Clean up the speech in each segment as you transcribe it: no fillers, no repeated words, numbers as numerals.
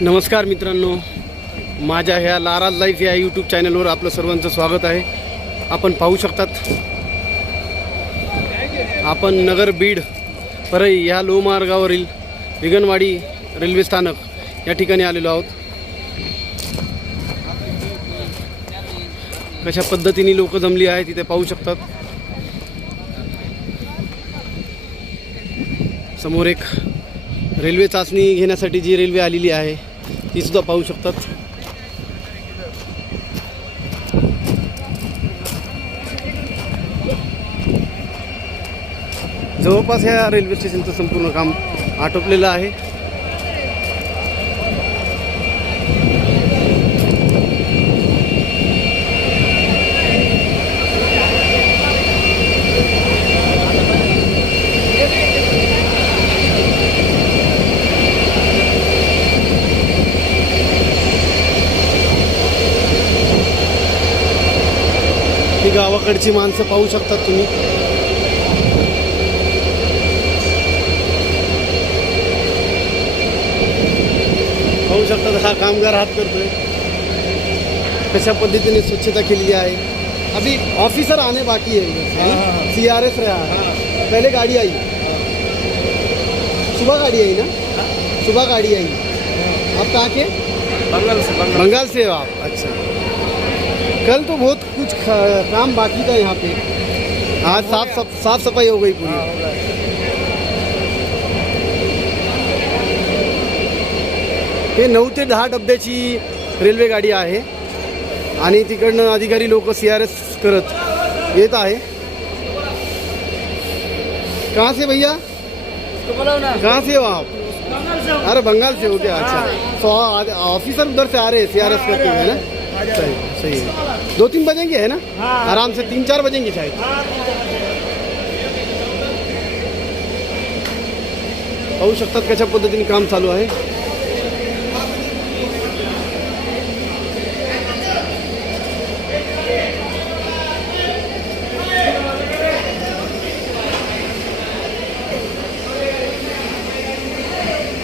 नमस्कार मित्रांनो, माझ्या ह्या लाराज लाईफ या यूट्यूब चॅनलवर आपलं सर्वांचं स्वागत आहे. आपण पाहू शकतात, आपण नगर बीड परई ह्या लोहमार्गावरील विगनवाडी रेल्वे स्थानक या ठिकाणी आलेलो आहोत. कशा पद्धतीने लोक जमली आहे तिथे पाहू शकतात. समोर एक रेल्वे चाचणी घेण्यासाठी जी रेल्वे आलेली आहे ती सुद्धा पाहू शकतात. जवळपास ह्या रेल्वे स्टेशनचं संपूर्ण काम आटोपलेलं आहे. ही गावाकडची माणसं पाहू शकतात तुम्ही. पाहू शकतात हा कामगार हात करतोय. कशा पद्धतीने स्वच्छता केलेली आहे. अभी ऑफिसर आने बाकी है. CRS रहा पहले गाड़ी आई, सुबह गाड़ी आई ना, सुबह गाड़ी आई. आप कहाँ के? बंगाल से हो आप? अच्छा. कल तो बहुत कुछ काम बाकी था यहाँ पे. आज साफ सफाई हो गई पूरी. हे 9 ते 10 डब्याची रेल्वे गाडी आहे आणि तिकडनं अधिकारी लोक CRS करत येत आहे. कहाँ से भैया? कहाँ से हो आप? अरे बंगाल से हो क्या? अच्छा. तो ऑफिसर उधर से आ रहे हैं CRS करते हुए ना. सही सही है. 2-3 बजेंगे है ना? आराम से 3-4 बजेंगे शायद. पाहू शकतात कशा पद्धतीने काम चालू आहे.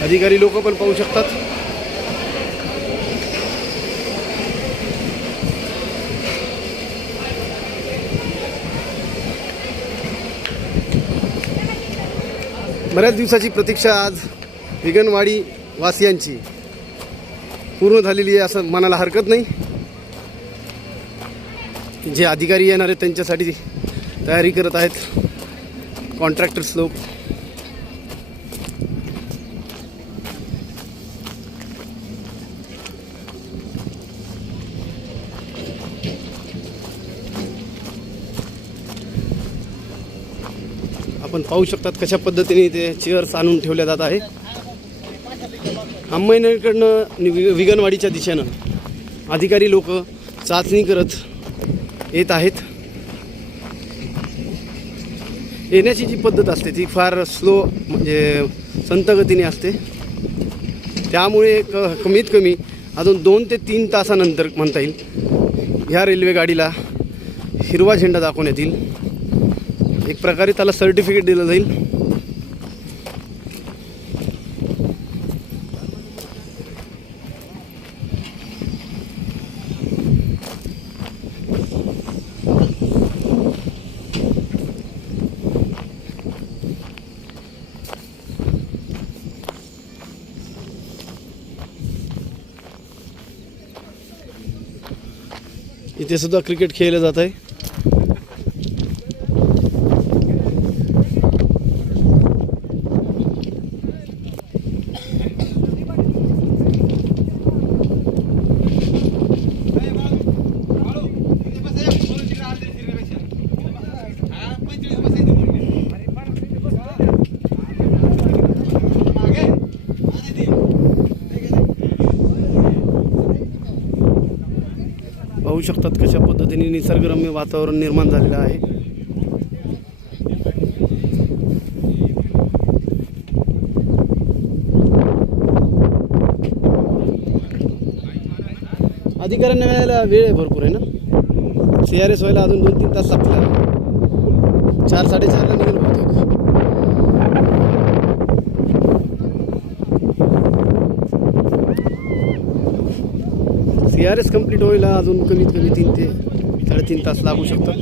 अधिकारी लोक पण पाहू शकतात. बऱ्याच दिवसाची प्रतीक्षा आज विगनवाडी वासियांची पूर्ण झालेली आहे असं म्हणायला हरकत नाही. जे अधिकारी येणार आहेत त्यांच्यासाठी तयारी करत आहेत कॉन्ट्रॅक्टर्स लोक. आपण पाहू शकतात कशा पद्धतीने ते चेअर्स आणून ठेवल्या जात आहे. अंमळनेरकडनं विगनवाडीच्या दिशेनं अधिकारी लोक चाचणी करत येत आहेत. येण्याची जी पद्धत असते ती फार स्लो म्हणजे संथ गतीने असते. त्यामुळे कमीत कमी अजून 2 ते 3 तासानंतर म्हणता येईल ह्या रेल्वे गाडीला हिरवा झेंडा दाखवण्यात येईल. एक प्रकारे त्याला सर्टिफिकेट दिलं जाईल. इथे सुद्धा क्रिकेट खेळलं जात आहे. पाहू शकतात कशा पद्धतीने निसर्गरम्य वातावरण निर्माण झालेलं आहे. अधिकाऱ्यांना मिळायला वेळ आहे भरपूर आहे ना. CRS व्हायला अजून 2-3 तास लागतील. 4-4:30 निघेल बहुतेक. CRS कंप्लीट व्हायला अजून कमीत कमी 3 ते 3.5 तास लागू शकतात.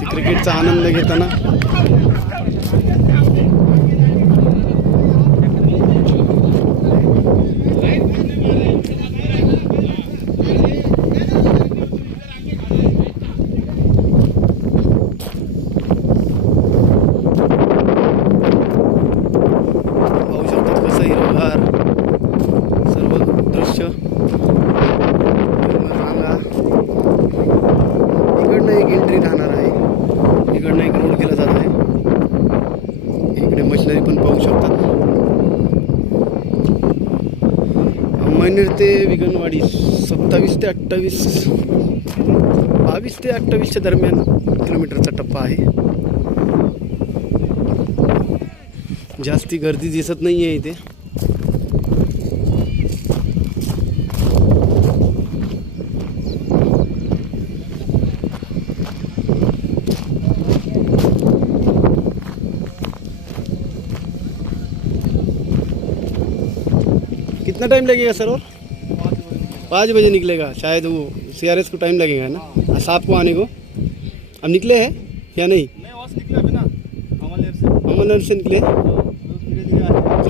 ते क्रिकेटचा आनंद घेताना पाहू शकतात कसं हिरवगार सर्व दृश्य. रांगा इकडनं एक एंट्री राहणार आहे, इकडनं एक रोड केला जात आहे. इकडे मशिनरी पण पाहू शकतात. अंमळनेर ते विगणवाडी 27 ते 28 22 ते 28च्या दरम्यान किलोमीटरचा टप्पा आहे. जास्ती गर्दी दिसत नाही आहे इथे. कितना टाइम लगेगा सर? और 5 बजे निकलेगा शायद. वो CRS को टाइम लगेगा ना साहब को आने को. अब निकले हैं या नहीं? निकले अभी ना अमरनगर से निकले.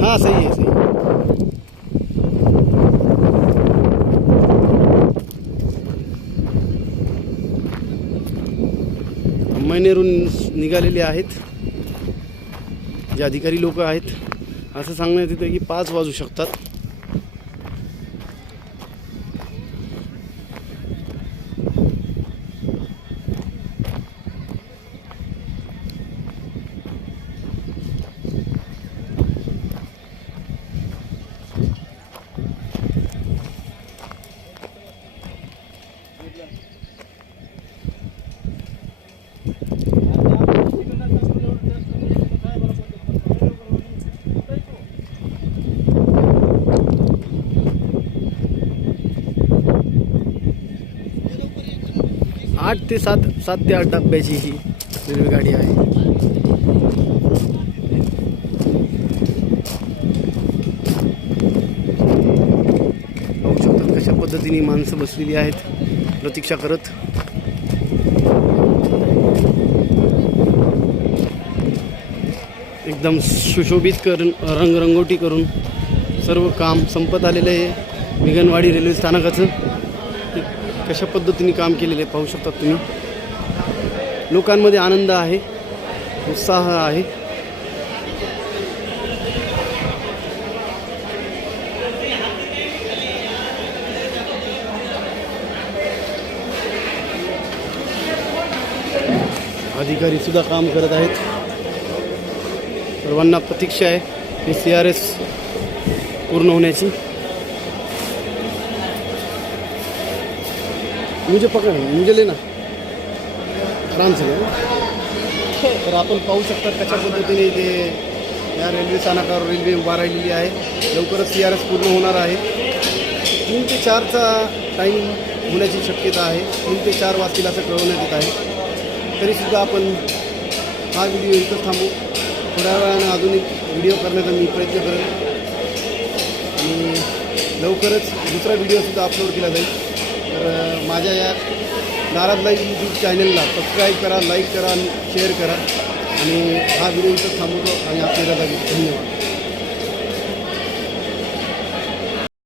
हाँ सही है सही है. अंमळनेरहून निघालेले आहेत जे अधिकारी लोक आहेत. असं सांगण्यात येतं की 5 वाजू शकतात. आठ ते 7 ते 8 डब्याची ही रेल्वेगाडी आहे. पाहू शकतात कशा पद्धतीने माणसं बसलेली आहेत प्रतीक्षा करत. एकदम सुशोभित करून रंगरंगोटी करून सर्व काम संपत आलेलं आहे. विगणवाडी रेल्वे स्थानकाचं कशा पद्धतीने काम केलेले पाहू शकतात तुम्ही. लोकांमध्ये आनंद आहे, उत्साह आहे. अधिकारी सुद्धा काम करत आहेत. सर्वांना प्रतीक्षा आहे की CRS पूर्ण होण्याची. मुझे पकड, मुझे लेना आराम से. तर आपण पाहू शकता कशा पद्धतीने ते या रेल्वे स्थानकावर रेल्वे उभा राहिलेली आहे. लवकरच CRS पूर्ण होणार आहे. 3 ते 4चा टाईम होण्याची शक्यता आहे. 3 ते 4 वाजतील असं कळवण्यात येत आहे. तरीसुद्धा आपण हा व्हिडिओ इथंच थांबू. थोड्या वेळानं अजून एक व्हिडिओ करण्याचा मी प्रयत्न करेन आणि लवकरच दुसरा व्हिडिओसुद्धा अपलोड केला जाईल. तर माझ्या या नाराज लाईव्ह यूट्यूब चॅनलला सबस्क्राईब करा, लाईक करा, शेअर करा आणि हा व्हिडिओ इथंच थांबवतो आणि आपल्याला धन्यवाद.